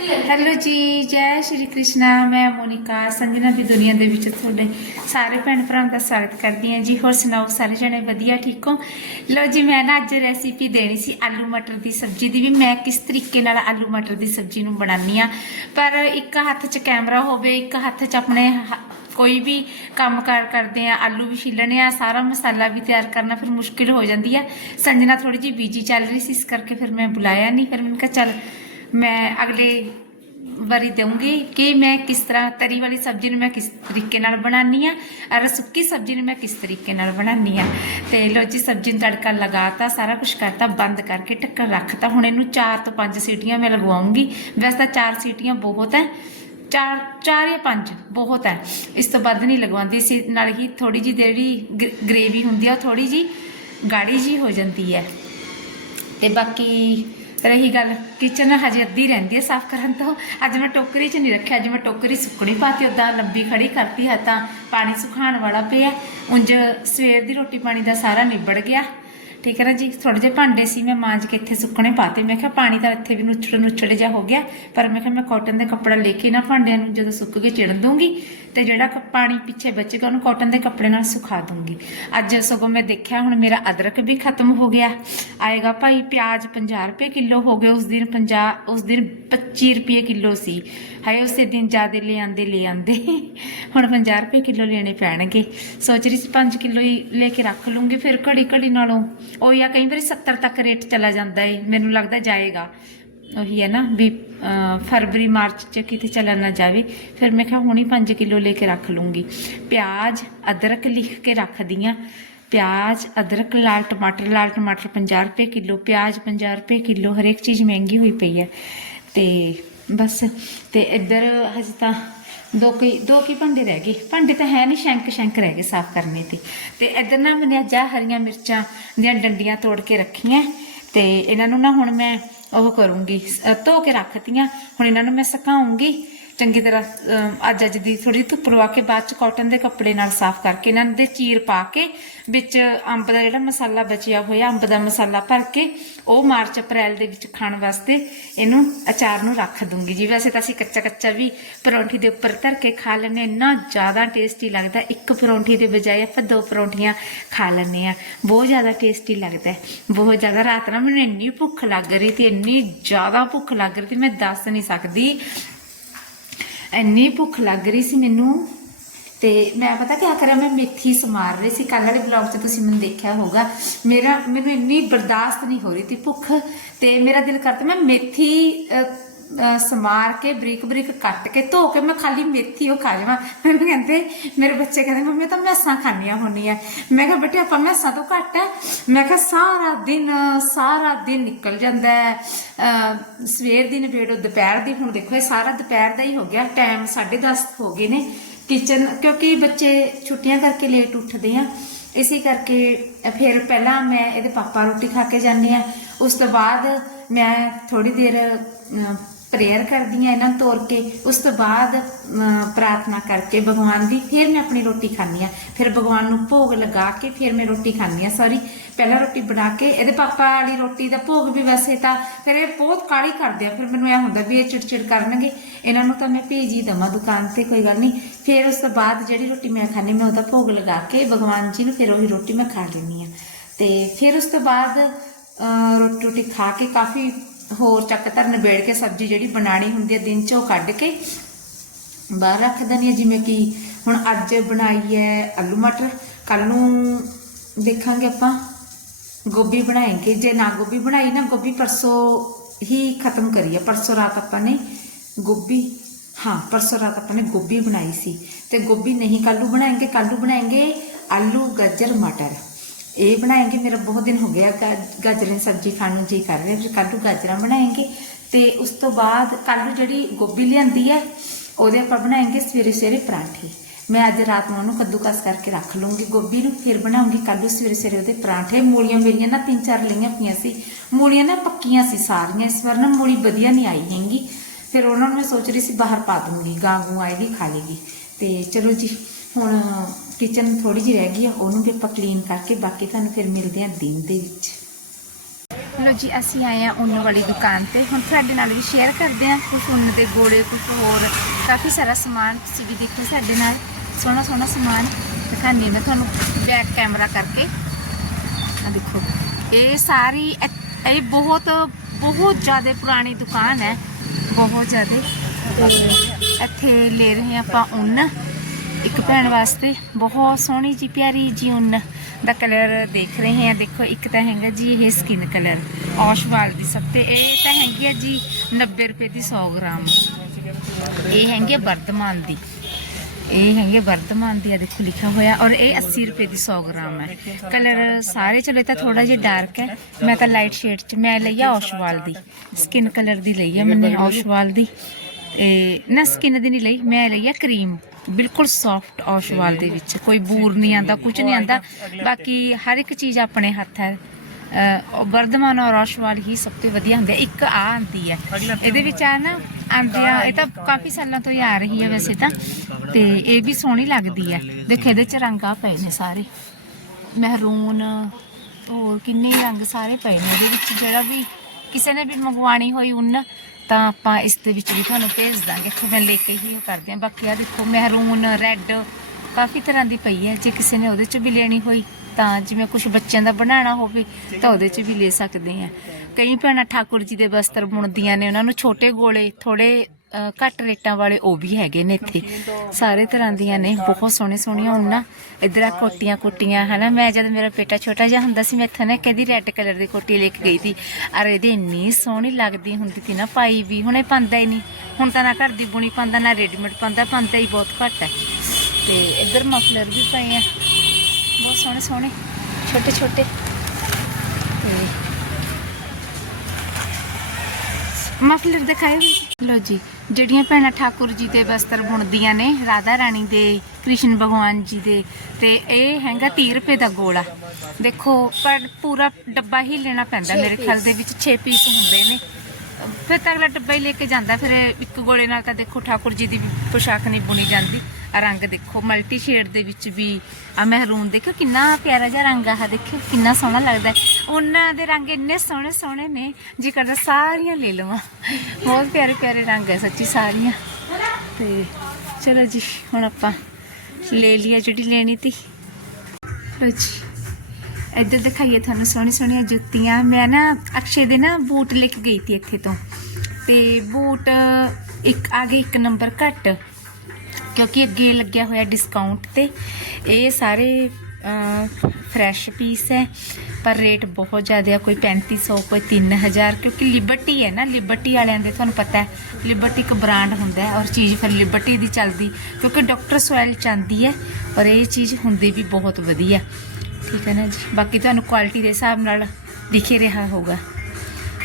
Hello ਜੀ, ਜੈ ਸ਼੍ਰੀ ਕ੍ਰਿਸ਼ਨਾ, ਮੈਂ ਮੋਨਿਕਾ, ਸੰਜਨਾ ਦੀ ਦੁਨੀਆ ਦੇ ਵਿੱਚ ਤੁਹਾਡੇ ਸਾਰੇ ਭੈਣ ਭਰਾਵਾਂ ਦਾ ਸਵਾਗਤ ਕਰਦੀ ਹਾਂ ਜੀ। ਹੋਰ ਸੁਣਾਓ, ਸਾਰੇ ਜਣੇ ਵਧੀਆ, ਠੀਕ ਹੋ? ਲੋ ਜੀ, ਮੈਂ ਨਾ ਅੱਜ ਰੈਸਿਪੀ ਦੇਣੀ ਸੀ ਆਲੂ ਮਟਰ ਦੀ ਸਬਜ਼ੀ ਦੀ ਵੀ। ਮੈਂ ਕਿਸ ਤਰੀਕੇ ਨਾਲ ਆਲੂ ਮਟਰ ਦੀ ਸਬਜ਼ੀ ਨੂੰ ਬਣਾਉਣੀ ਆ ਪਰ ਇੱਕ ਹੱਥ 'ਚ ਕੈਮਰਾ ਹੋਵੇ, ਇੱਕ ਹੱਥ 'ਚ ਆਪਣੇ ਹ- ਕੋਈ ਵੀ ਕੰਮ ਕਾਰ ਕਰਦੇ ਆ ਆਲੂ ਵੀ ਛਿੱਲਣੇ ਆ, ਸਾਰਾ ਮਸਾਲਾ ਵੀ ਤਿਆਰ ਕਰਨਾ ਫਿਰ ਮੁਸ਼ਕਿਲ ਹੋ ਜਾਂਦੀ ਆ। ਸੰਜਨਾ ਥੋੜੀ ਜਿਹੀ ਬੀਜੀ ਚੱਲ ਰਹੀ ਸੀ, ਇਸ ਕਰਕੇ ਫਿਰ ਮੈਂ ਬੁਲਾਇਆ ਨਹੀਂ। ਫਿਰ ਮੈਂ ਕਿਹਾ ਚੱਲ ਮੈਂ ਅਗਲੇ ਵਾਰੀ ਦਊਂਗੀ ਕਿ ਮੈਂ ਕਿਸ ਤਰ੍ਹਾਂ ਤਰੀ ਵਾਲੀ ਸਬਜ਼ੀ ਨੂੰ ਮੈਂ ਕਿਸ ਤਰੀਕੇ ਨਾਲ ਬਣਾਉਣੀ ਆ ਔਰ ਸੁੱਕੀ ਸਬਜ਼ੀ ਨੂੰ ਮੈਂ ਕਿਸ ਤਰੀਕੇ ਨਾਲ ਬਣਾਉਣੀ ਆ ਤੇ ਲੋ ਜੀ, ਸਬਜ਼ੀ ਨੂੰ ਤੜਕਾ ਲਗਾਤਾ, ਸਾਰਾ ਕੁਝ ਕਰਤਾ, ਬੰਦ ਕਰਕੇ ਢੱਕਣ ਰੱਖਤਾ। ਹੁਣ ਇਹਨੂੰ 4 ਤੋਂ 5 ਸੀਟੀਆਂ ਮੈਂ ਲਗਵਾਉਂਗੀ। ਵੈਸੇ ਤਾਂ 4 ਸੀਟੀਆਂ ਬਹੁਤ ਹੈ। ਚਾਰ ਚਾਰ ਜਾਂ ਪੰਜ ਬਹੁਤ ਹੈ। ਇਸ ਤੋਂ ਵੱਧ ਨਹੀਂ ਲਗਵਾਉਂਦੀ ਸੀ। ਨਾਲ ਹੀ ਥੋੜੀ ਜੀ ਜਿਹੜੀ ਗ੍ਰੇਵੀ ਹੁੰਦੀ ਆ, ਉਹ ਥੋੜੀ ਜੀ ਗਾੜੀ ਜੀ ਹੋ ਜਾਂਦੀ ਹੈ। ਤੇ ਬਾਕੀ ਰਹੀ ਗੱਲ ਕਿਚਨ ਹਜੇ ਅੱਧੀ ਰਹਿੰਦੀ ਹੈ ਸਾਫ਼ ਕਰਨ ਤੋਂ। ਅੱਜ ਮੈਂ ਟੋਕਰੀ 'ਚ ਨਹੀਂ ਰੱਖਿਆ, ਅੱਜ ਮੈਂ ਟੋਕਰੀ ਸੁੱਕਣੀ ਪਾਤੀ ਉਦਾਂ ਲੰਬੀ ਖੜੀ ਕਰਤੀ ਹੈ ਤਾਂ ਪਾਣੀ ਸੁਖਾਉਣ ਵਾਲਾ ਪਿਆ। ਉਂਝ ਸਵੇਰ ਦੀ ਰੋਟੀ ਪਾਣੀ ਦਾ ਸਾਰਾ ਨਿਬੜ ਗਿਆ। ਠੀਕ ਹੈ ਨਾ ਜੀ? ਥੋੜੇ ਜਿਹੇ ਭਾਂਡੇ ਸੀ, ਮੈਂ ਮਾਂਜ ਕੇ ਇੱਥੇ ਸੁੱਕਣੇ ਪਾਤੇ। ਮੈਂ ਕਿਹਾ ਪਾਣੀ ਤਾਂ ਇੱਥੇ ਵੀ ਨੁੱਚੜ ਨੁੱਚੜ ਜਿਹਾ ਹੋ ਗਿਆ, ਪਰ ਮੈਂ ਕਿਹਾ ਮੈਂ ਕਾਟਨ ਦੇ ਕੱਪੜਾ ਲੈ ਕੇ ਨਾ ਭਾਂਡਿਆਂ ਨੂੰ ਜਦੋਂ ਸੁੱਕ ਕੇ ਚਿੜ ਦੂੰਗੀ ਤੇ ਜਿਹੜਾ ਕ- ਪਾਣੀ ਪਿੱਛੇ ਬਚੇਗਾ, ਉਹਨੂੰ ਕਾਟਨ ਦੇ ਕੱਪੜੇ ਨਾਲ ਸੁਖਾ ਦੂੰਗੀ। ਅੱਜ ਸਗੋਂ ਮੈਂ ਦੇਖਿਆ, ਹੁਣ ਮੇਰਾ ਅਦਰਕ ਵੀ ਖਤਮ ਹੋ ਗਿਆ। ਆਏਗਾ ਭਾਈ ਪਿਆਜ਼ 50 ਰੁਪਏ ਕਿਲੋ ਹੋ ਗਏ, ਉਸ ਦਿਨ 50 ਉਸ ਦਿਨ 25 ਰੁਪਏ ਕਿਲੋ ਸੀ। ਹਾਏ, ਉਸੇ ਦਿਨ ਜਿਆਦੇ ਲੈ ਆਂਦੇ ਲੈ ਆਂਦੇ। ਹੁਣ 50 ਰੁਪਏ ਕਿਲੋ ਲੈਣੇ ਪੈਣਗੇ। ਸੋਚ ਰਹੀ ਸੀ 5 ਕਿਲੋ ਹੀ ਲੈ ਕੇ ਰੱਖ ਲੂੰਗੀ, ਫਿਰ ਘੜੀ ਘੜੀ ਨਾਲੋਂ। ਉਹ ਜਾਂ ਕਈ ਵਾਰੀ 70 ਤੱਕ ਰੇਟ ਚਲਾ ਜਾਂਦਾ ਏ, ਮੈਨੂੰ ਲੱਗਦਾ ਜਾਏਗਾ। ਉਹੀ ਹੈ ਨਾ ਵੀ ਫਰਵਰੀ, ਮਾਰਚ ਚ ਕਿਤੇ ਚਲਾ ਨਾ ਜਾਵੇ, ਫਿਰ ਮੈਂ ਕਿਹਾ ਹੁਣੀ 5 ਕਿਲੋ ਲੈ ਕੇ ਰੱਖ ਲੂੰਗੀ। ਪਿਆਜ਼, ਅਦਰਕ ਲਿਖ ਕੇ ਰੱਖਦੀ ਆਂ ਪਿਆਜ਼, ਅਦਰਕ, ਲਾਲ ਟਮਾਟਰ ਲਾਲ ਟਮਾਟਰ 50 ਰੁਪਏ ਕਿਲੋ, ਪਿਆਜ਼ 50 ਰੁਪਏ ਕਿਲੋ, ਹਰੇਕ ਚੀਜ਼ ਮਹਿੰਗੀ ਹੋਈ ਪਈ ਹੈ। ਤੇ ਬਸ, ਤੇ ਇੱਧਰ ਹਜੇ ਤਾਂ ਦੋ ਕੀ ਦੋ ਕੀ ਭਾਂਡੇ ਰਹਿ ਗਏ। ਭਾਂਡੇ ਤਾਂ ਹੈ ਨਹੀਂ, ਸ਼ੈਂਕ ਸ਼ੈਂਕ ਰਹਿ ਗਏ ਸਾਫ਼ ਕਰਨੇ ਤੇ। ਤੇ ਇੱਧਰ ਨਾ ਮੈਨੇ ਅੱਜ ਹਰੀਆਂ ਮਿਰਚਾਂ ਦੀਆਂ ਡੰਡੀਆਂ ਤੋੜ ਕੇ ਰੱਖੀਆਂ। ਤੇ ਇਹਨਾਂ ਨੂੰ ਨਾ ਹੁਣ ਮੈਂ ਉਹ ਕਰੂੰਗੀ। ਅਹ ਧੋ ਕੇ ਰੱਖਤੀਆਂ ਹੁਣ ਇਹਨਾਂ ਨੂੰ ਮੈਂ ਸੁਕਾਉਂਗੀ। ਚੰਗੀ ਤਰ੍ਹਾਂ ਅੱਜ ਅੱਜ ਦੀ ਥੋੜੀ ਧੁੱਪ ਲਵਾ ਕੇ ਬਾਅਦ ਚ ਕਾਟਨ ਦੇ ਕੱਪੜੇ ਨਾਲ ਸਾਫ਼ ਕਰਕੇ, ਇਹਨਾਂ ਦੇ ਚੀਰ ਪਾ ਕੇ, ਵਿੱਚ ਅੰਬ ਦਾ ਜਿਹੜਾ ਮਸਾਲਾ ਬਚਿਆ ਹੋਇਆ, ਅੰਬ ਦਾ ਮਸਾਲਾ ਭਰ ਕੇ, ਉਹ ਮਾਰਚ ਅਪ੍ਰੈਲ ਦੇ ਵਿੱਚ ਖਾਣ ਵਾਸਤੇ ਇਹਨੂੰ ਅਚਾਰ ਨੂੰ ਰੱਖ ਦੂੰਗੀ। ਜੀ ਵੈਸੇ ਤਾਂ ਅਸੀਂ ਕੱਚਾ ਕੱਚਾ ਵੀ ਪਰੌਂਠੀ ਦੇ ਉੱਪਰ ਧਰ ਕੇ ਖਾ ਲੈਂਦੇ ਇੰਨਾ ਜ਼ਿਆਦਾ ਟੇਸਟੀ ਲੱਗਦਾ ਇੱਕ ਪਰੌਂਠੀ ਦੇ ਬਜਾਏ ਆਪਾਂ ਦੋ ਪਰੌਂਠੀਆਂ ਖਾ ਲੈਂਦੇ ਆ ਬਹੁਤ ਜ਼ਿਆਦਾ ਟੇਸਟੀ ਲੱਗਦਾ ਬਹੁਤ ਜ਼ਿਆਦਾ, ਰਾਤ ਨਾਲ ਮੈਨੂੰ ਇੰਨੀ ਭੁੱਖ ਲੱਗ ਰਹੀ ਤੇ ਇੰਨੀ ਜ਼ਿਆਦਾ ਭੁੱਖ ਲੱਗ ਰਹੀ ਤੇ ਮੈਂ ਦੱਸ ਨਹੀਂ ਸਕਦੀ। ਇੰਨੀ ਭੁੱਖ ਲੱਗ ਰਹੀ ਸੀ ਮੈਨੂੰ ਤੇ ਮੈਂ ਪਤਾ ਕੀ ਕਰਿਆ ਮੈਂ ਮੇਥੀ ਸਮਾਰ ਰਹੀ ਸੀ। ਕੱਲ੍ਹ ਵਾਲੇ ਬਲੌਗ 'ਚ ਤੁਸੀਂ ਮੈਨੂੰ ਦੇਖਿਆ ਹੋਗਾ ਮੇਰਾ ਮੈਨੂੰ ਇੰਨੀ ਬਰਦਾਸ਼ਤ ਨਹੀਂ ਹੋ ਰਹੀ ਤੀ ਭੁੱਖ ਤੇ ਮੇਰਾ ਦਿਲ ਕਰਦਾ ਮੈਂ ਮੇਥੀ ਅਹ, ਸਮਾਰ ਕੇ ਬਰੀਕ ਬਰੀਕ ਕੱਟ ਕੇ ਧੋ ਕੇ ਮੈਂ ਖਾਲੀ ਮੇਥੀ ਉਹ ਖਾ ਜਾਵਾਂ। ਮੈਨੂੰ ਕਹਿੰਦੇ ਮੇਰੇ ਬੱਚੇ ਕਹਿੰਦੇ ਮੰਮੀ ਤਾਂ ਮੈਸਾਂ ਖਾਣੀਆਂ ਹੁੰਦੀਆਂ। ਮੈਂ ਕਿਹਾ ਬੇਟੇ ਆਪਾਂ ਮੈਸਾਂ ਤੋਂ ਘੱਟ ਹੈ ਮੈਂ ਕਿਹਾ ਸਾਰਾ ਦਿਨ ਸਾਰਾ ਦਿਨ ਨਿਕਲ ਜਾਂਦਾ ਹੈ। ਅਹ, ਸਵੇਰ ਦੀ ਨਵੇੜੋ ਦੁਪਹਿਰ ਦੀ। ਹੁਣ ਦੇਖੋ ਇਹ ਸਾਰਾ ਦੁਪਹਿਰ ਦਾ ਹੀ ਹੋ ਗਿਆ। ਟਾਈਮ 10:30 ਹੋ ਗਏ ਨੇ ਕਿਚਨ ਕਿਉਂਕਿ ਬੱਚੇ ਛੁੱਟੀਆਂ ਕਰਕੇ ਲੇਟ ਉੱਠਦੇ ਆ। ਇਸੇ ਕਰਕੇ ਫਿਰ ਪਹਿਲਾਂ ਮੈਂ ਇਹਦੇ ਪਾਪਾ ਰੋਟੀ ਖਾ ਕੇ ਜਾਂਦੇ ਆ। ਉਸ ਤੋਂ ਬਾਅਦ ਮੈਂ ਥੋੜੀ ਦੇਰ ਪ੍ਰੇਅਰ ਕਰਦੀ ਆ ਇਹਨਾਂ ਨੂੰ ਤੋਰ ਕੇ, ਉਸ ਤੋਂ ਬਾਅਦ ਪ੍ਰਾਰਥਨਾ ਕਰਕੇ ਭਗਵਾਨ ਦੀ ਫਿਰ ਮੈਂ ਆਪਣੀ ਰੋਟੀ ਖਾਂਦੀ ਆ ਫਿਰ ਭਗਵਾਨ ਨੂੰ ਭੋਗ ਲਗਾ ਕੇ ਫਿਰ ਮੈਂ ਰੋਟੀ ਖਾਂਦੀ ਆ ਸੌਰੀ ਪਹਿਲਾਂ ਰੋਟੀ ਬਣਾ ਕੇ, ਇਹਦੇ ਪਾਪਾ ਵਾਲੀ ਰੋਟੀ ਦਾ ਭੋਗ ਵੀ ਵੈਸੇ ਤਾਂ ਫਿਰ ਇਹ ਬਹੁਤ ਕਾਲੀ ਕਰਦੇ ਆ, ਫਿਰ ਮੈਨੂੰ ਇਹ ਹੁੰਦਾ ਵੀ ਇਹ ਚਿੜਚਿੜ ਕਰਨਗੇ। ਇਹਨਾਂ ਨੂੰ ਤਾਂ ਮੈਂ ਭੇਜ ਹੀ ਦਵਾਂ ਦੁਕਾਨ ਤੇ, ਕੋਈ ਗੱਲ ਨਹੀਂ। ਫਿਰ ਉਸ ਤੋਂ ਬਾਅਦ ਜਿਹੜੀ ਰੋਟੀ ਮੈਂ ਖਾਣੀ ਮੈਂ ਉਹਦਾ ਭੋਗ ਲਗਾ ਕੇ ਭਗਵਾਨ ਜੀ ਨੂੰ ਫਿਰ ਉਹੀ ਰੋਟੀ ਮੈਂ ਖਾ ਲੈਂਦੀ ਆ ਤੇ ਫਿਰ ਉਸ ਤੋਂ ਬਾਅਦ ਰੋਟੀ ਰੋਟੀ ਖਾ ਕੇ ਕਾਫੀ ਹੋਰ ਚੱਕ ਧਰ ਨਿਬੇੜ ਕੇ ਸਬਜ਼ੀ ਜਿਹੜੀ ਬਣਾਣੀ ਹੁੰਦੀ ਹੈ, ਦਿਨ ਚੋਂ ਕੱਢ ਕੇ ਬਾਹਰ ਰੱਖ ਦਿੰਦੀ ਹਾਂ, ਜਿਵੇਂ ਕਿ ਹੁਣ ਅੱਜ ਬਣਾਈ ਹੈ ਆਲੂ ਮਟਰ। ਕੱਲ ਨੂੰ ਦੇਖਾਂਗੇ ਆਪਾਂ ਗੋਭੀ ਬਣਾਏਗੇ। ਜੇ ਨਾ ਗੋਭੀ ਬਣਾਈ ਨਾ ਗੋਭੀ ਪਰਸੋਂ ਹੀ ਖਤਮ ਕਰੀ ਹੈ ਪਰਸੋਂ ਰਾਤ ਆਪਾਂ ਨੇ ਗੋਭੀ, ਹਾਂ, ਪਰਸੋਂ ਰਾਤ ਆਪਾਂ ਨੇ ਗੋਭੀ ਬਣਾਈ ਸੀ। ਤੇ ਗੋਭੀ ਨਹੀਂ ਕੱਲੂ ਬਣਾਏਂਗੇ। ਕੱਲੂ ਬਣਾਏਗੇ ਆਲੂ, ਗਾਜਰ, ਮਟਰ। ਇਹ ਬਣਾएंगे ਮੇਰਾ ਬਹੁਤ ਦਿਨ ਹੋ ਗਿਆ ਗਾਜਰਾਂ ਦੀ ਸਬਜ਼ੀ ਖਾਣ ਨੂੰ ਜੀ ਕਰ ਰਿਹਾ ਫਿਰ ਨੂੰ ਗਾਜਰਾਂ ਬਣਾਏਗੇ, ਤੇ ਉਸ ਤੋਂ ਬਾਅਦ ਕੱਲੂ ਜਿਹੜੀ ਗੋਭੀ ਲਿਆਂਦੀ ਹੈ, ਉਹਦੇ ਆਪਾਂ ਬਣਾਏਗੇ ਸਵੇਰੇ ਸਵੇਰੇ ਪਰਾਂਠੇ। ਮੈਂ ਅੱਜ ਰਾਤ ਨੂੰ ਉਹਨੂੰ ਕੱਦੂਕਸ ਕਰਕੇ ਰੱਖ ਲੂੰਗੀ ਗੋਭੀ ਨੂੰ, ਫਿਰ ਬਣਾਉਂਗੀ ਕੱਲੂ ਸਵੇਰੇ ਸਵੇਰੇ ਉਹਦੇ ਪਰਾਂਠੇ। ਮੂਲੀਆਂ ਮੇਰੀਆਂ ਨਾ ਤਿੰਨ ਚਾਰ ਲਈਆਂ ਪਈਆਂ ਸੀ, ਮੂਲੀਆਂ ਨਾ ਪੱਕੀਆਂ ਸੀ ਸਾਰੀਆਂ, ਇਸ ਵਾਰ ਨਾ ਮੂਲੀ ਵਧੀਆ ਨਹੀਂ ਆਈ ਹੈਗੀ। ਫਿਰ ਉਹਨਾਂ ਨੂੰ ਮੈਂ ਸੋਚ ਰਹੀ ਸੀ ਬਾਹਰ ਪਾ ਦੂੰਗੀ ਗਾਂ ਗੂੰ ਆਏਗੀ, ਖਾ ਲੇਗੀ ਤੇ ਚਲੋ ਜੀ ਹੁਣ ਕਿਚਨ ਥੋੜੀ ਜਿਹੀ ਰਹਿ ਗਈ ਆ, ਉਹਨੂੰ ਵੀ ਆਪਾਂ ਕਲੀਨ ਕਰਕੇ ਬਾਕੀ ਤੁਹਾਨੂੰ ਫਿਰ ਮਿਲਦੇ ਆ ਦਿਨ ਦੇ ਵਿੱਚ। ਲੋ ਜੀ, ਅਸੀਂ ਆਏ ਆ ਉੱਨ ਵਾਲੀ ਦੁਕਾਨ ਤੇ। ਹੁਣ ਤੁਹਾਡੇ ਨਾਲ ਵੀ ਸ਼ੇਅਰ ਕਰਦੇ ਆ ਕੁਝ ਉੱਨ ਦੇ ਗੋਲੇ ਕੁਝ ਹੋਰ। ਕਾਫੀ ਸਾਰਾ ਸਮਾਨ ਤੁਸੀਂ ਵੀ ਦੇਖੋ ਸਾਡੇ ਨਾਲ। ਸੋਹਣਾ ਸੋਹਣਾ ਸਮਾਨ ਦਿਖਾਉਂਦੀ ਮੈਂ ਤੁਹਾਨੂੰ ਬੈਕ ਕੈਮਰਾ ਕਰਕੇ। ਆ ਦੇਖੋ, ਇਹ ਸਾਰੀ ਇਹ ਬਹੁਤ ਬਹੁਤ ਜ਼ਿਆਦਾ ਪੁਰਾਣੀ ਦੁਕਾਨ ਹੈ। ਬਹੁਤ ਜ਼ਿਆਦਾ। ਇੱਥੇ ਲੈ ਰਹੇ ਹਾਂ ਆਪਾਂ ਉੱਨ। ਇੱਕ ਭੈਣ ਵਾਸਤੇ ਬਹੁਤ ਸੋਹਣੀ ਜੀ ਪਿਆਰੀ ਜੀ ਉੱਨ ਦਾ ਕਲਰ ਦੇਖ ਰਹੇ ਹਾਂ। ਦੇਖੋ, ਇੱਕ ਤਾਂ ਹੈਗਾ ਜੀ ਇਹ ਸਕਿਨ ਕਲਰ ਔਸ਼ਵਾਲ ਦੀ ਸਭ ਤੇ। ਇਹ ਤਾਂ ਹੈਗੀ ਹੈ ਜੀ 90 ਰੁਪਏ ਦੀ 100 ਗ੍ਰਾਮ। ਇਹ ਹੈਗੇ ਹੈ ਵਰਧਮਾਨ ਦੀ। ਇਹ ਹੈਗੇ ਵਰਧਮਾਨ ਦੀ ਆ ਦੇਖੋ, ਲਿਖਿਆ ਹੋਇਆ। ਔਰ ਇਹ 80 ਰੁਪਏ ਦੀ 100 ਗ੍ਰਾਮ ਹੈ। ਕਲਰ ਸਾਰੇ, ਚਲੇ ਤਾਂ ਥੋੜਾ ਜਿਹਾ ਡਾਰਕ ਹੈ। ਮੈਂ ਤਾਂ ਲਾਈਟ ਸ਼ੇਡ ਚ, ਮੈਂ ਲਈ ਆ ਔਸ਼ਵਾਲ ਦੀ। ਸਕਿਨ ਕਲਰ ਦੀ ਲਈ ਆ ਮੈਨੇ ਔਸ਼ਵਾਲ ਦੀ। ਤੇ ਨਾ ਸਕਿਨ ਦੀ ਨਹੀਂ ਲਈ, ਮੈਂ ਲਈ ਆ ਕਰੀਮ ਬਿਲਕੁਲ ਸੌਫਟ ਔਸ਼ਵਾਲ ਦੇ ਵਿੱਚ। ਕੋਈ ਬੂਰ ਨਹੀਂ ਆਂਦਾ ਕੁਝ ਨਹੀਂ ਆਂਦਾ। ਬਾਕੀ ਹਰ ਇੱਕ ਚੀਜ਼ ਆਪਣੇ ਹੱਥ ਹੈ। ਅਹ ਵਰਧਮਾਨ ਔਰ ਔਸ਼ਵਾਲ ਹੀ ਸਭ ਤੋਂ ਵਧੀਆ ਹੁੰਦੇ। ਇੱਕ ਆ ਆਂਦੀ ਹੈ। ਇਹਦੇ ਵਿੱਚ ਆ ਨਾ ਆਂਦੀ ਆ ਇਹ ਤਾਂ ਕਾਫੀ ਸਾਲਾਂ ਤੋਂ ਹੀ ਆ ਰਹੀ ਹੈ ਵੈਸੇ ਤਾਂ। ਤੇ ਇਹ ਵੀ ਸੋਹਣੀ ਲੱਗਦੀ ਹੈ। ਦੇਖ ਇਹਦੇ ਚ ਰੰਗ ਆ ਪਏ ਨੇ ਸਾਰੇ। ਮਹਿਰੂਨ ਹੋਰ ਕਿੰਨੇ ਰੰਗ ਸਾਰੇ ਪਏ ਨੇ। ਇਹਦੇ ਵਿੱਚ ਜਿਹੜਾ ਵੀ ਕਿਸੇ ਨੇ ਵੀ ਮੰਗਵਾਣੀ ਹੋਈ ਉੱਨ ਤਾਂ ਆਪਾਂ ਇਸ ਦੇ ਵਿੱਚ ਵੀ ਤੁਹਾਨੂੰ ਭੇਜ ਦਾਂਗੇ। ਇੱਥੋਂ ਮੈਂ ਲੈ ਕੇ ਹੀ ਉਹ ਕਰਦੇ ਹਾਂ ਬਾਕੀ ਆ ਦੇਖੋ, ਮਹਿਰੂਨ, ਰੈੱਡ ਕਾਫੀ ਤਰ੍ਹਾਂ ਦੀ ਪਈ ਹੈ। ਜੇ ਕਿਸੇ ਨੇ ਉਹਦੇ ਚ ਵੀ ਲੈਣੀ ਹੋਈ, ਤਾਂ ਜਿਵੇਂ ਕੁਝ ਬੱਚਿਆਂ ਦਾ ਬਣਾਉਣਾ ਹੋਵੇ, ਤਾਂ ਉਹਦੇ ਚ ਵੀ ਲੈ ਸਕਦੇ ਆ। ਕਈ ਭੈਣਾਂ ਠਾਕੁਰ ਜੀ ਦੇ ਬਸਤਰ ਬੁਣਦੀਆਂ ਨੇ, ਉਹਨਾਂ ਨੂੰ ਛੋਟੇ ਗੋਲੇ ਥੋੜੇ ਘੱਟ ਰੇਟਾਂ ਵਾਲੇ ਉਹ ਵੀ ਹੈਗੇ ਨੇ ਇੱਥੇ। ਸਾਰੇ ਤਰ੍ਹਾਂ ਦੀਆਂ ਨੇ, ਬਹੁਤ ਸੋਹਣੇ ਸੋਹਣੀਆਂ ਉਹਨਾਂ ਇਧਰ ਆ ਕੋਟੀਆਂ ਕੋਟੀਆਂ, ਹਨਾ? ਮੈਂ ਜਦ ਮੇਰਾ ਬੇਟਾ ਛੋਟਾ ਜਿਹਾ ਹੁੰਦਾ ਸੀ, ਮੈਂ ਇੱਥੇ ਨਾ ਕਦੀ ਰੈੱਡ ਕਲਰ ਦੀ ਕੋਟੀ ਲੈ ਕੇ ਗਈ ਸੀ। ਅਰ ਇਹਦੀ ਇੰਨੀ ਸੋਹਣੀ ਲੱਗਦੀ ਹੁੰਦੀ ਸੀ ਨਾ ਪਾਈ ਵੀ, ਹੁਣ ਇਹ ਪਾਉਂਦਾ ਹੀ ਨਹੀਂ। ਹੁਣ ਤਾਂ ਨਾ ਘਰ ਦੀ ਬੁਣੀ ਪਾਉਂਦਾ, ਨਾ ਰੈਡੀਮੇਡ ਪਾਉਂਦਾ ਪਾਉਂਦਾ ਹੀ ਬਹੁਤ ਘੱਟ ਹੈ। ਤੇ ਇਧਰ ਮਫਲਰ ਵੀ ਪਏ ਆ। ਬਹੁਤ ਸੋਹਣੇ ਸੋਹਣੇ ਛੋਟੇ ਛੋਟੇ ਤੇ ਮਫਲਰ ਦਿਖਾਏ ਲੋ ਜੀ ਜਿਹੜੀਆਂ ਭੈਣਾਂ ਠਾਕੁਰ ਜੀ ਦੇ ਬਸਤਰ ਬੁਣਦੀਆਂ ਨੇ ਰਾਧਾ ਰਾਣੀ ਦੇ ਕ੍ਰਿਸ਼ਨ ਭਗਵਾਨ ਜੀ ਦੇ ਤੇ ਇਹ ਹੈਗਾ 30 ਰੁਪਏ ਦਾ ਗੋਲਾ। ਦੇਖੋ ਪਰ ਪੂਰਾ ਡੱਬਾ ਹੀ ਲੈਣਾ ਪੈਂਦਾ ਮੇਰੇ ਖਿਆਲ ਦੇ ਵਿੱਚ 6 ਪੀਸ ਹੁੰਦੇ ਨੇ। ਫਿਰ ਤਾਂ ਅਗਲਾ ਡੱਬਾ ਹੀ ਲੈ ਕੇ ਜਾਂਦਾ ਫਿਰ ਇੱਕ ਗੋਲੇ ਨਾਲ ਤਾਂ ਦੇਖੋ ਠਾਕੁਰ ਜੀ ਦੀ ਪੋਸ਼ਾਕ ਨਹੀਂ ਬੁਣੀ ਜਾਂਦੀ। ਆਹ ਰੰਗ ਦੇਖੋ ਮਲਟੀ ਸ਼ੇਡ ਦੇ ਵਿੱਚ ਵੀ ਆ ਮਹਿਰੂਨ ਦੇਖੋ ਕਿੰਨਾ ਪਿਆਰਾ ਜਿਹਾ ਰੰਗ ਆ, ਆਹ ਦੇਖੋ ਕਿੰਨਾ ਸੋਹਣਾ ਲੱਗਦਾ ਉਹਨਾਂ ਦੇ ਰੰਗ ਇੰਨੇ ਸੋਹਣੇ ਸੋਹਣੇ ਨੇ ਜੀ ਕਰਦਾ ਸਾਰੀਆਂ ਲੈ ਲਵਾਂ। ਬਹੁਤ ਪਿਆਰੇ ਪਿਆਰੇ ਰੰਗ ਹੈ ਸੱਚੀ ਸਾਰੀਆਂ। ਤੇ ਚਲੋ ਜੀ, ਹੁਣ ਆਪਾਂ ਲੈ ਲਿਆ ਜਿਹੜੀ ਲੈਣੀ ਤੀ। ਲਓ ਜੀ, ਇੱਧਰ ਦਿਖਾਈਏ ਤੁਹਾਨੂੰ ਸੋਹਣੀ ਸੋਹਣੀਆਂ ਜੁੱਤੀਆਂ। ਮੈਂ ਨਾ ਅਕਸ਼ੇ ਦੇ ਨਾ ਬੂਟ ਲੈ ਕੇ ਗਈ ਸੀ ਇੱਥੇ ਤੋਂ। ਤੇ ਬੂਟ ਇੱਕ, ਆ ਗਏ ਇੱਕ ਨੰਬਰ ਘੱਟ। ਕਿਉਂਕਿ ਅੱਗੇ ਲੱਗਿਆ ਹੋਇਆ ਡਿਸਕਾਊਂਟ ਤੇ, ਇਹ ਸਾਰੇ ਫਰੈਸ਼ ਪੀਸ ਹੈ, ਪਰ ਰੇਟ ਬਹੁਤ ਜ਼ਿਆਦਾ ਆ, ਕੋਈ 3500 ਕੋਈ 3000 ਕਿਉਂਕਿ ਲਿਬਰਟੀ ਹੈ ਨਾ ਲਿਬਰਟੀ ਵਾਲਿਆਂ ਦੇ ਤੁਹਾਨੂੰ ਪਤਾ ਹੈ ਲਿਬਰਟੀ ਇੱਕ ਬ੍ਰਾਂਡ ਹੁੰਦਾ ਹੈ, ਔਰ ਚੀਜ਼ ਫਿਰ ਲਿਬਰਟੀ ਦੀ ਚੱਲਦੀ, ਕਿਉਂਕਿ ਡਾਕਟਰ ਸੋਇਲ ਚਾਂਦੀ ਹੈ, ਔਰ ਇਹ ਚੀਜ਼ ਹੁੰਦੀ ਵੀ ਬਹੁਤ ਵਧੀਆ। ਠੀਕ ਹੈ ਨਾ ਜੀ? ਬਾਕੀ ਤੁਹਾਨੂੰ ਕੁਆਲਿਟੀ ਦੇ ਹਿਸਾਬ ਨਾਲ ਦਿਖ ਰਿਹਾ ਹੋਗਾ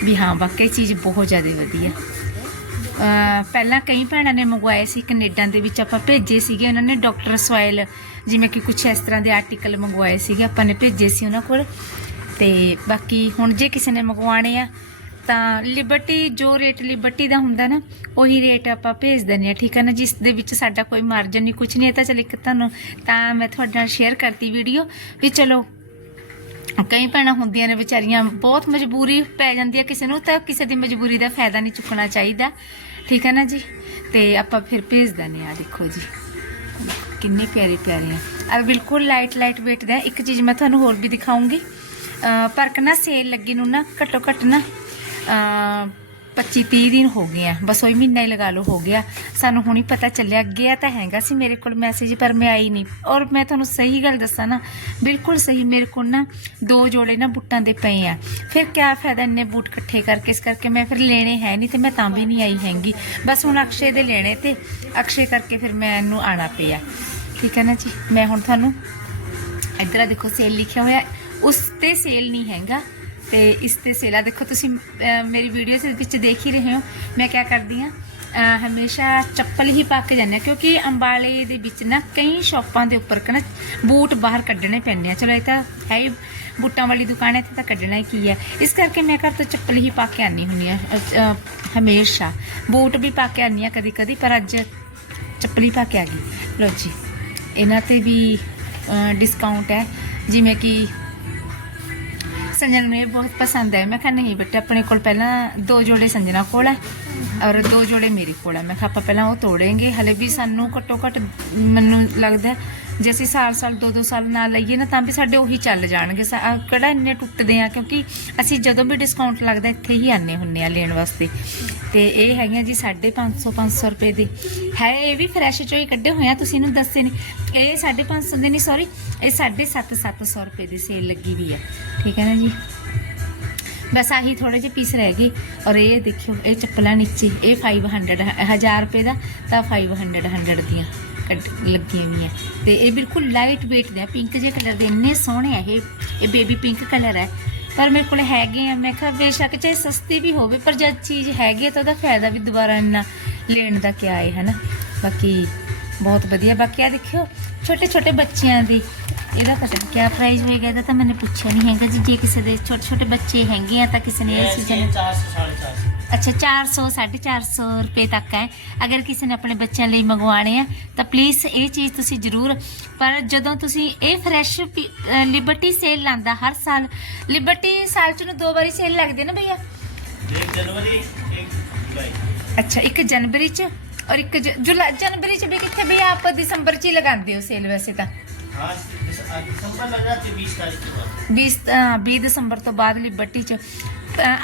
ਵੀ ਹਾਂ, ਵਾਕਈ ਚੀਜ਼ ਬਹੁਤ ਜ਼ਿਆਦਾ ਵਧੀਆ। ਪਹਿਲਾਂ ਕਈ ਭੈਣਾਂ ਨੇ ਮੰਗਵਾਏ ਸੀ, ਕੈਨੇਡਾ ਦੇ ਵਿੱਚ ਆਪਾਂ ਭੇਜੇ ਸੀਗੇ, ਉਹਨਾਂ ਨੇ ਡਾਕਟਰ ਸੋਇਲ ਜਿਵੇਂ ਕਿ ਕੁਝ ਇਸ ਤਰ੍ਹਾਂ ਦੇ ਆਰਟੀਕਲ ਮੰਗਵਾਏ ਸੀਗੇ, ਆਪਾਂ ਨੇ ਭੇਜੇ ਸੀ ਉਹਨਾਂ ਕੋਲ। ਤੇ ਬਾਕੀ ਹੁਣ ਜੇ ਕਿਸੇ ਨੇ ਮੰਗਵਾਣੇ ਆ, ਤਾਂ ਲਿਬਰਟੀ ਜੋ ਰੇਟ ਲਿਬਰਟੀ ਦਾ ਹੁੰਦਾ ਨਾ, ਉਹੀ ਰੇਟ ਆਪਾਂ ਭੇਜ ਦਿੰਦੇ ਆ, ਠੀਕ ਹੈ ਨਾ? ਜਿਸ ਦੇ ਵਿੱਚ ਸਾਡਾ ਕੋਈ ਮਾਰਜਨ ਨਹੀਂ ਕੁਝ ਨਹੀਂ ਇਹ ਤਾਂ ਚਲ ਇੱਕ ਤੁਹਾਨੂੰ, ਤਾਂ ਮੈਂ ਤੁਹਾਡੇ ਨਾਲ ਸ਼ੇਅਰ ਕਰਤੀ ਵੀਡੀਓ ਵੀ ਚਲੋ ਕਈ ਭੈਣਾਂ ਹੁੰਦੀਆਂ ਨੇ ਵਿਚਾਰੀਆਂ। ਬਹੁਤ ਮਜਬੂਰੀ ਪੈ ਜਾਂਦੀ ਹੈ ਕਿਸੇ ਨੂੰ ਤਾਂ ਕਿਸੇ ਦੀ ਮਜਬੂਰੀ ਦਾ ਫਾਇਦਾ ਨਹੀਂ ਚੁੱਕਣਾ ਚਾਹੀਦਾ। ਠੀਕ ਹੈ ਨਾ ਜੀ? ਤੇ ਆਪਾਂ ਫਿਰ ਭੇਜ ਦਿੰਦੇ ਆ ਦੇਖੋ ਜੀ। ਕਿੰਨੇ ਪਿਆਰੇ ਪਿਆਰੇ ਆ। ਆ ਬਿਲਕੁਲ ਲਾਈਟ ਲਾਈਟ weight ਦਾ ਇੱਕ ਚੀਜ਼ ਮੈਂ ਤੁਹਾਨੂੰ ਹੋਰ ਵੀ ਦਿਖਾਉਂਗੀ। ਪਰ ਕਿ ਨਾ ਸੇਲ ਲੱਗੀ ਨੂੰ ਨਾ, ਘੱਟੋ ਘੱਟ ਨਾ 25 30 ਦਿਨ ਹੋ ਗਏ ਆ। ਬਸ ਉਹੀ ਮਹੀਨਾ ਹੀ ਲਗਾ ਲਓ, ਹੋ ਗਿਆ। ਸਾਨੂੰ ਹੁਣੀ ਪਤਾ ਚੱਲਿਆ ਗਿਆ ਤਾਂ ਹੈਗਾ ਸੀ ਮੇਰੇ ਕੋਲ ਮੈਸੇਜ ਪਰ ਮੈਂ ਆਈ ਨਹੀਂ। ਔਰ ਮੈਂ ਤੁਹਾਨੂੰ ਸਹੀ ਗੱਲ ਦੱਸਾਂ ਨਾ, ਬਿਲਕੁਲ ਸਹੀ ਮੇਰੇ ਕੋਲ ਨਾ ਦੋ ਜੋੜੇ ਨਾ ਬੂਟਾਂ ਦੇ ਪਏ ਆ। ਫਿਰ ਕਿਆ ਫਾਇਦਾ ਇੰਨੇ ਬੂਟ ਇਕੱਠੇ ਕਰਕੇ, ਇਸ ਕਰਕੇ ਮੈਂ ਫਿਰ ਲੈਣੇ ਹੈ ਨਹੀਂ ਤੇ ਮੈਂ ਤਾਂ ਵੀ ਨਹੀਂ ਆਈ ਹੈਗੀ। ਬਸ ਹੁਣ ਅਕਸ਼ੇ ਦੇ ਲੈਣੇ ਤੇ ਅਕਸ਼ੇ ਕਰਕੇ ਫਿਰ ਮੈਂ ਇਹਨੂੰ ਆਣਾ ਪਿਆ। ਠੀਕ ਹੈ ਨਾ ਜੀ? ਮੈਂ ਹੁਣ ਤੁਹਾਨੂੰ ਇੱਧਰ ਦੇਖੋ ਸੇਲ ਲਿਖਿਆ ਹੋਇਆ। ਉਸ ਤੇ ਸੇਲ ਨਹੀਂ ਹੈਗਾ। ਤੇ ਇਸ ਤੇ ਸੇਲਾ ਦੇਖੋ ਤੁਸੀਂ ਮੇਰੀ ਵੀਡੀਓ ਵਿੱਚ ਦੇਖ ਹੀ ਰਹੇ ਹੋ। ਮੈਂ ਕਿਆ ਕਰਦੀ ਆ ਹਮੇਸ਼ਾ ਚੱਪਲ ਹੀ ਪਾ ਕੇ ਜਾਂਦੇ ਹਾਂ, ਕਿਉਂਕਿ ਅੰਬਾਲੇ ਦੇ ਵਿੱਚ ਨਾ ਕਈ ਸ਼ਾਪਾਂ ਦੇ ਉੱਪਰ ਕਨਾ ਬੂਟ ਬਾਹਰ ਕੱਢਣੇ ਪੈਂਦੇ ਆ। ਚਲੋ ਇਹ ਤਾਂ ਹੈ ਹੀ, ਬੂਟਾਂ ਵਾਲੀ ਦੁਕਾਨ ਹੈ, ਇੱਥੇ ਤਾਂ ਕੱਢਣਾ ਹੀ ਕੀ ਹੈ। ਇਸ ਕਰਕੇ ਮੈਂ ਘਰ ਤੋਂ ਚੱਪਲ ਹੀ ਪਾ ਕੇ ਆਨੀ ਹੁੰਦੀ ਆ ਹਮੇਸ਼ਾ। ਬੂਟ ਵੀ ਪਾ ਕੇ ਆਨੀ ਆ ਕਦੀ ਕਦੀ ਪਰ ਅੱਜ ਚੱਪਲੀ ਪਾ ਕੇ ਆ ਗਈ। ਲੋ ਜੀ, ਇਹਨਾਂ ਤੇ ਵੀ ਡਿਸਕਾਊਂਟ ਹੈ। ਜਿਵੇਂ ਕਿ ਸੰਜਨਾ ਨੂੰ ਇਹ ਬਹੁਤ ਪਸੰਦ ਹੈ। ਮੈਂ ਕਿਹਾ, ਨਹੀਂ ਬੇਟਾ, ਆਪਣੇ ਕੋਲ ਪਹਿਲਾਂ ਦੋ ਜੋੜੇ ਸੰਜਨਾ ਕੋਲ ਹੈ ਔਰ ਦੋ ਜੋੜੇ ਮੇਰੇ ਕੋਲ ਹੈ। ਮੈਂ ਕਿਹਾ, ਆਪਾਂ ਪਹਿਲਾਂ ਉਹ ਤੋੜेंगे ਹਲੇ ਵੀ ਸਾਨੂੰ ਘੱਟੋ ਘੱਟ ਮੈਨੂੰ ਲੱਗਦਾ ਜੇ ਅਸੀਂ ਸਾਲ ਸਾਲ, ਦੋ ਦੋ ਸਾਲ ਨਾਲ ਲਈਏ ਨਾ, ਤਾਂ ਵੀ ਸਾਡੇ ਉਹੀ ਚੱਲ ਜਾਣਗੇ। ਸਾ- ਕਿਹੜਾ ਇੰਨੇ ਟੁੱਟਦੇ ਆ? ਕਿਉਂਕਿ ਅਸੀਂ ਜਦੋਂ ਵੀ ਡਿਸਕਾਊਂਟ ਲੱਗਦਾ, ਇੱਥੇ ਹੀ ਆਨੇ ਹੁੰਨੇ ਆ ਲੈਣ ਵਾਸਤੇ। ਤੇ ਇਹ ਹੈਗੀਆਂ ਜੀ 550 500 ਰੁਪਏ ਦੇ। ਹੈ, ਇਹ ਵੀ ਫਰੈਸ਼ ਚੋਂ ਕੱਢੇ ਹੋਏ ਆ, ਤੁਸੀਂ ਇਹਨੂੰ ਦੱਸੇ ਨਹੀਂ ਇਹ 550 ਦੇ ਨਹੀਂ ਸੌਰੀ ਇਹ 750 700 ਰੁਪਏ ਦੀ ਸੇਲ ਲੱਗੀ ਵੀ ਆ। ਠੀਕ ਹੈ ਨਾ ਜੀ? ਬਸ ਆਹੀ ਥੋੜੇ ਜਿਹੇ ਪੀਸ ਰਹਿ ਗਏ। ਔਰ ਇਹ ਦੇਖਿਓ, ਇਹ ਚੱਪਲਾਂ ਨੀਚੇ, ਇਹ 500 1000 ਰੁਪਏ ਦਾ, ਤਾਂ 500 100 ਦੀਆਂ। ਲੱਗੀਆਂ ਹੈ ਤੇ ਇਹ ਬਿਲਕੁਲ ਲਾਈਟ weight ਦੇ ਪਿੰਕ ਜੇ ਕਲਰ ਦੇ। ਇੰਨੇ ਸੋਹਣੇ ਆ ਇਹ। ਇਹ ਬੇਬੀ ਪਿੰਕ ਕਲਰ ਹੈ ਪਰ ਮੇਰੇ ਕੋਲ ਹੈਗੇ ਆ। ਮੈਂ ਕਿਹਾ ਬੇਸ਼ੱਕ ਚਾਹੇ ਸਸਤੀ ਵੀ ਹੋਵੇ ਪਰ ਜਦ ਚੀਜ਼ ਹੈਗੀ ਤਾਂ ਉਹਦਾ ਫਾਇਦਾ ਵੀ ਦੁਬਾਰਾ ਇੰਨਾ ਲੈਣ ਦਾ ਕਿਆ ਹੈ ਹਨਾ? ਬਾਕੀ ਬਹੁਤ ਵਧੀਆ। ਬਾਕੀ ਆ ਦੇਖਿਓ ਛੋਟੇ ਛੋਟੇ ਬੱਚਿਆਂ ਦੀ। ਇਹਦਾ ਪਤਾ ਨਹੀਂ ਕਿਆ ਪ੍ਰਾਈਸ ਹੋਏਗਾ ਇਹਦਾ ਤਾਂ ਮੈਨੇ ਪੁੱਛਿਆ ਨਹੀਂ ਹੈਗਾ ਜੀ। ਜੇ ਕਿਸੇ ਦੇ ਛੋਟੇ ਛੋਟੇ ਬੱਚੇ ਹੈਗੇ ਆ ਤਾਂ ਕਿਸੇ ਨੇ ਇਹ ਚੀਜ਼ਾਂ 400 450 ਅੱਛਾ 400 450 ਰੁਪਏ ਤੱਕ ਹੈ। ਅਗਰ ਕਿਸੇ ਨੇ ਆਪਣੇ ਬੱਚਿਆਂ ਲਈ ਮੰਗਵਾਣੇ ਆ ਤਾਂ ਪਲੀਜ਼ ਇਹ ਚੀਜ਼ ਤੁਸੀਂ ਜ਼ਰੂਰ ਪਰ ਜਦੋਂ ਤੁਸੀਂ ਇਹ ਫਰੈਸ਼ ਲਿਬਰਟੀ ਸੇਲ ਲਾਂਦਾ ਹਰ ਸਾਲ ਲਿਬਰਟੀ ਸਾਲ ਚ ਨੂੰ ਦੋ ਵਾਰੀ ਸੇਲ ਲੱਗਦੀ ਨਾ ਭਈਆ? 1 ਜਨਵਰੀ ਅੱਛਾ 1 ਜਨਵਰੀ ਚ ਔਰ 1 ਜਨਵਰੀ ਚ ਵੀ ਕਿੱਥੇ ਵੀ ਆਪ ਦਸੰਬਰ ਚ ਹੀ ਲਗਾਉਂਦੇ ਹੋ ਸੇਲ ਵੈਸੇ ਤਾਂ? ਹਾਂ ਦਸੰਬਰ ਲੱਗਦਾ ਤੇ 20 ਤਾਰੀਖ ਤੋਂ ਬਾਅਦ। 20 20 ਦਸੰਬਰ ਤੋਂ ਬਾਅਦ ਲਿਬਰਟੀ ਚ।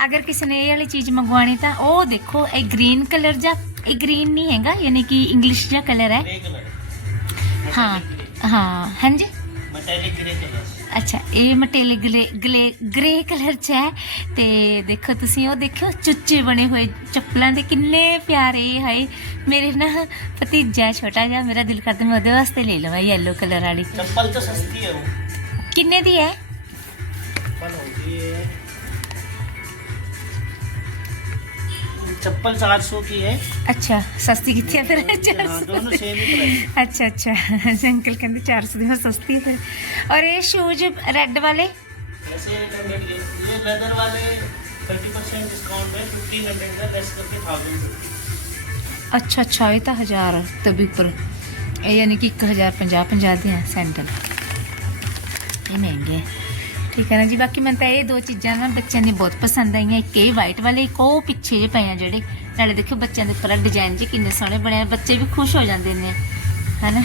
ਅਗਰ ਕਿਸੇ ਨੇ ਇਹ ਵਾਲੀ ਚੀਜ਼ ਮੰਗਵਾਣੀ ਤਾਂ ਉਹ ਦੇਖੋ ਇਹ ਗ੍ਰੀਨ ਕਲਰ ਜਾਂ ਇਹ ਗ੍ਰੀਨ ਨਹੀਂ ਹੈਗਾ ਯਾਨੀ ਕਿ ਇੰਗਲਿਸ਼ ਜਿਹਾ ਕਲਰ ਹੈ। ਹਾਂ ਹਾਂ ਹਾਂਜੀ? ਮਟੈਲਿਕ ਗ੍ਰੇ ਕਲਰ ਅੱਛਾ ਇਹ ਮਟੈਲਿਕ ਗਲੇ ਗ੍ਰੇ ਕਲਰ ਚ ਹੈ। ਤੇ ਦੇਖੋ ਤੁਸੀਂ ਉਹ ਦੇਖੋ ਚੁੱਚੇ ਬਣੇ ਹੋਏ ਚੱਪਲਾਂ ਦੇ ਕਿੰਨੇ ਪਿਆਰੇ ਹਾਏ। ਮੇਰੇ ਨਾ ਭਤੀਜਾ ਛੋਟਾ ਜਿਹਾ ਮੇਰਾ ਦਿਲ ਕਰਦਾ ਮੈਂ ਉਹਦੇ ਵਾਸਤੇ ਲੈ ਲਵਾਂ ਯੈਲੋ ਕਲਰ ਵਾਲੀ। ਚੱਪਲ ਤਾਂ ਸਸਤੀ ਹੈ ਉਹ। ਕਿੰਨੇ ਦੀ ਹੈ? ਚੱਪਲ ਹੋਗੀ ਹੈ। चप्पल चार सौ की है। अच्छा सस्ती कितनी है फिर? चार सौ। अच्छा, अच्छा अच्छा। अंकल कहते चार सौ में सस्ती है फिर। और ये शूज़ रेड वाले? ये लेदर वाले अच्छा अच्छा ये तो हज़ार तभी उपर यानी कि एक हज़ार पंजा पंजा दें सैंडल ये महँगे हैं। ਠੀਕ ਹੈ ਨਾ ਜੀ? ਬਾਕੀ ਮੈਨੂੰ ਤਾਂ ਇਹ ਦੋ ਚੀਜ਼ਾਂ ਨਾ ਬੱਚਿਆਂ ਦੀ ਬਹੁਤ ਪਸੰਦ ਆਈਆਂ। ਇੱਕ ਇਹ ਵਾਈਟ ਵਾਲੇ, ਇੱਕ ਉਹ ਪਿੱਛੇ ਜੇ ਪਏ ਆ ਜਿਹੜੇ। ਨਾਲੇ ਦੇਖੋ ਬੱਚਿਆਂ ਦੇ ਉੱਪਰ ਡਿਜ਼ਾਈਨ ਜੇ ਕਿੰਨੇ ਸੋਹਣੇ ਬਣੇ ਬੱਚੇ ਵੀ ਖੁਸ਼ ਹੋ ਜਾਂਦੇ ਨੇ। ਹੈਨਾ?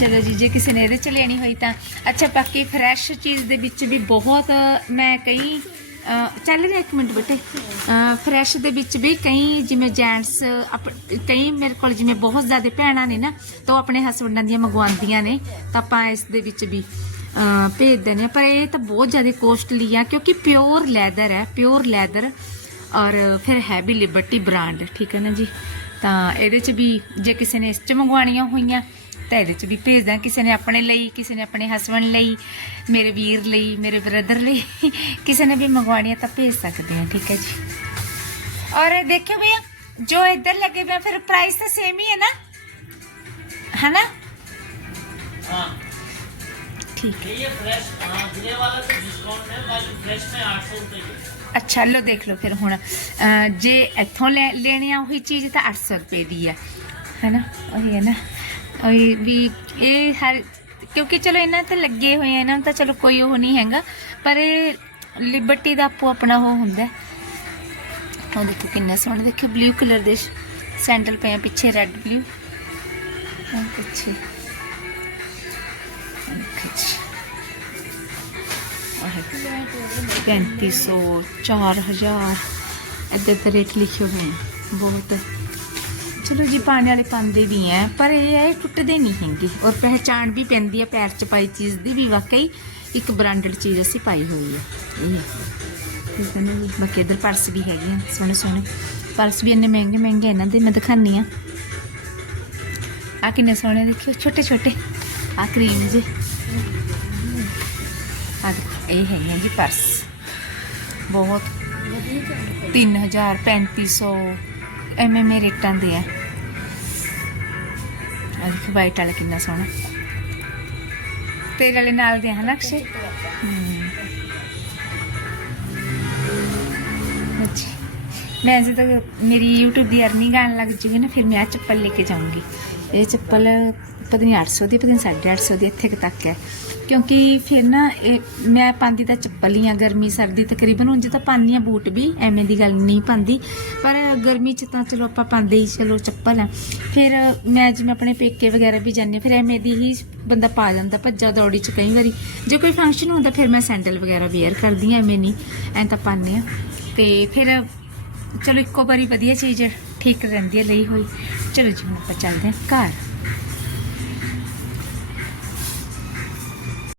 ਚਲੋ ਜੀ, ਜੇ ਕਿਸੇ ਨੇ ਇਹਦੇ ਚ ਲੈਣੀ ਹੋਈ ਤਾਂ। ਅੱਛਾ, ਬਾਕੀ ਫਰੈਸ਼ ਚੀਜ਼ ਦੇ ਵਿੱਚ ਵੀ ਬਹੁਤ ਮੈਂ ਕਈ ਚੱਲ ਰਿਹਾ ਇੱਕ ਮਿੰਟ ਬੇਟੇ। ਫਰੈਸ਼ ਦੇ ਵਿੱਚ ਵੀ ਕਈ ਜਿਵੇਂ ਜੈਂਟਸ ਕਈ ਮੇਰੇ ਕੋਲ ਜਿਵੇਂ ਬਹੁਤ ਜ਼ਿਆਦਾ ਭੈਣਾਂ ਨੇ ਨਾ, ਤਾਂ ਉਹ ਆਪਣੇ ਹਸਬੰਡਾਂ ਦੀਆਂ ਮੰਗਵਾਉਂਦੀਆਂ ਨੇ। ਤਾਂ ਆਪਾਂ ਇਸ ਦੇ ਵਿੱਚ ਵੀ। ਭੇਜ ਦਿੰਦੇ ਹਾਂ। ਪਰ ਇਹ ਤਾਂ ਬਹੁਤ ਜ਼ਿਆਦਾ ਕੋਸਟਲੀ ਆ ਕਿਉਂਕਿ ਪਿਓਰ ਲੈਦਰ ਹੈ ਪਿਓਰ ਲੈਦਰ ਔਰ ਫਿਰ ਹੈ ਵੀ ਲਿਬਰਟੀ ਬ੍ਰਾਂਡ ਠੀਕ ਹੈ ਨਾ ਜੀ? ਤਾਂ ਇਹਦੇ ਚ ਵੀ ਜੇ ਕਿਸੇ ਨੇ ਇਸ ਚ ਮੰਗਵਾਉਣੀਆਂ ਹੋਈਆਂ ਤਾਂ ਇਹਦੇ ਚ ਵੀ ਭੇਜਦਾ ਕਿਸੇ ਨੇ ਆਪਣੇ ਲਈ ਕਿਸੇ ਨੇ ਆਪਣੇ ਹਸਬੰਡ ਲਈ ਮੇਰੇ ਵੀਰ ਲਈ ਮੇਰੇ ਬ੍ਰਦਰ ਲਈ ਕਿਸੇ ਨੇ ਵੀ ਮੰਗਵਾਉਣੀ ਹੈ ਤਾਂ ਭੇਜ ਸਕਦੇ ਆ ਠੀਕ ਹੈ ਜੀ? ਔਰ ਦੇਖਿਓ ਭਈਆ ਜੋ ਇੱਧਰ ਲੱਗੇ ਹੋਏ ਆ, ਫਿਰ ਪ੍ਰਾਈਸ ਤਾਂ ਸੇਮ ਹੀ ਹੈ ਨਾ? ਹੈ ਨਾ? हाँ ਠੀਕ ਹੈ ये फ्रेश हाँ ग्रे वाला तो डिस्काउंट है बाकी फ्रेश में आठ सौ रुपये की ਅੱਛਾ ਲੋ ਦੇਖ ਲਓ ਫਿਰ ਹੁਣ ਅਹ, ਜੇ ਇੱਥੋਂ ਲੈ ਲੈਣੀ ਆ ਉਹੀ ਚੀਜ਼ ਤਾਂ 800 ਰੁਪਏ ਦੀ ਆ ਹੈਨਾ ਉਹੀ ਹੈ ਨਾ ਉਹੀ ਵੀ ਇਹ ਹਰ ਕਿਉਂਕਿ ਚਲੋ ਇਹਨਾਂ ਤੇ ਲੱਗੇ ਹੋਏ ਆ ਇਹਨਾਂ ਨੂੰ ਤਾਂ ਚਲੋ ਕੋਈ ਉਹ ਨਹੀਂ ਹੈਗਾ ਪਰ ਇਹ ਲਿਬਰਟੀ ਦਾ ਆਪੋ ਆਪਣਾ ਉਹ ਹੁੰਦਾ ਹੈ। ਉਹ ਦੇਖੋ ਕਿੰਨਾ ਸੋਹਣਾ ਦੇਖੋ ਬਲੂ ਕਲਰ ਦੇ ਸੈਂਡਲ ਪਏ ਆ ਪਿੱਛੇ ਰੈੱਡ ਬਲੂ ਉਹ ਪਿੱਛੇ ਉਹ ਦੇਖੋ ਜੀ ਆਹ 3500 4000 ਇੱਧਰ ਤੇ ਰੇਟ ਲਿਖੇ ਹੋਏ ਨੇ ਬਹੁਤ। ਚਲੋ ਜੀ, ਪਾਣੀ ਵਾਲੇ ਪਾਉਂਦੇ ਵੀ ਐ ਪਰ ਇਹ ਹੈ ਟੁੱਟਦੇ ਨਹੀਂ ਹੈਗੇ। ਔਰ ਪਹਿਚਾਣ ਵੀ ਪੈਂਦੀ ਹੈ, ਪੈਰ 'ਚ ਪਾਈ ਚੀਜ਼ ਦੀ ਵੀ ਵਾਕਈ ਇੱਕ ਬ੍ਰਾਂਡਡ ਚੀਜ਼ ਅਸੀਂ ਪਾਈ ਹੋਈ ਹੈ। ਇਹ ਠੀਕ ਹੈ ਜੀ? ਬਾਕੀ ਇੱਧਰ ਪਰਸ ਵੀ ਹੈਗੇ ਆ, ਸੋਹਣੇ ਸੋਹਣੇ। ਪਰਸ ਵੀ ਇੰਨੇ ਮਹਿੰਗੇ ਮਹਿੰਗੇ ਇਹਨਾਂ ਦੇ, ਮੈਂ ਦਿਖਾਨੀ ਆ ਆ ਕਿੰਨੇ ਸੋਹਣੇ ਦੇਖਿਓ, ਛੋਟੇ ਛੋਟੇ। ਆ ਕਰੀਮ ਜੇ। ਇਹ ਹੈਗੀਆਂ ਜੀ ਪਰਸ ਬਹੁਤ 3000 3500 ਐਵੇਂ ਐਵੇਂ ਰੇਟਾਂ ਦੇ ਆ। ਆ ਵਾਈਟ ਵਾਲਾ ਕਿੰਨਾ ਸੋਹਣਾ। ਤੇਰੇ ਵਾਲੇ ਨਾਲ ਦੇ ਹਨ ਅਕਸ਼ੇ? ਅੱਛਾ। ਮੈਂ ਜਦੋਂ ਮੇਰੀ YouTube ਦੀ ਅਰਨਿੰਗ ਆਉਣ ਲੱਗ ਜੂਗੀ ਨਾ, ਫਿਰ ਮੈਂ ਆ ਚੱਪਲ ਲੈ ਕੇ ਜਾਊਂਗੀ। ਇਹ ਚੱਪਲ ਪਤਾ ਨਹੀਂ 800 ਦੀ, ਪਤਾ ਨਹੀਂ 850 ਦੀ ਇੱਥੇ ਕੁ ਤੱਕ ਹੈ। ਕਿਉਂਕਿ ਫਿਰ ਨਾ ਇਹ ਮੈਂ ਪਾਉਂਦੀ ਤਾਂ ਚੱਪਲ ਹੀ ਆ ਗਰਮੀ ਸਰਦੀ ਤਕਰੀਬਨ ਉਂਝ ਤਾਂ ਪਾਉਂਦੀ ਹਾਂ ਬੂਟ ਵੀ ਐਵੇਂ ਦੀ ਗੱਲ ਨਹੀਂ ਪਾਉਂਦੀ। ਪਰ ਗਰਮੀ 'ਚ ਤਾਂ ਚਲੋ ਆਪਾਂ ਪਾਉਂਦੇ ਹੀ ਚਲੋ ਚੱਪਲ ਆ। ਫਿਰ ਮੈਂ ਜਿਵੇਂ ਆਪਣੇ ਪੇਕੇ ਵਗੈਰਾ ਵੀ ਜਾਂਦੀ ਹਾਂ, ਫਿਰ ਐਵੇਂ ਦੀ ਹੀ ਬੰਦਾ ਪਾ ਜਾਂਦਾ ਭੱਜਾ ਦੌੜੀ 'ਚ ਕਈ ਵਾਰੀ। ਜੇ ਕੋਈ ਫੰਕਸ਼ਨ ਹੁੰਦਾ ਫਿਰ ਮੈਂ ਸੈਂਡਲ ਵਗੈਰਾ ਵੇਅਰ ਕਰਦੀ ਹਾਂ ਐਵੇਂ ਨਹੀਂ ਐਂ ਤਾਂ ਪਾਉਂਦੇ ਹਾਂ ਤੇ ਫਿਰ ਚਲੋ ਇੱਕੋ ਵਾਰੀ ਵਧੀਆ ਚੀਜ਼ ਠੀਕ ਰਹਿੰਦੀ ਹੈ ਲਈ ਹੋਈ। ਚਲੋ ਜੀ ਹੁਣ ਆਪਾਂ ਚੱਲਦੇ ਹਾਂ ਘਰ।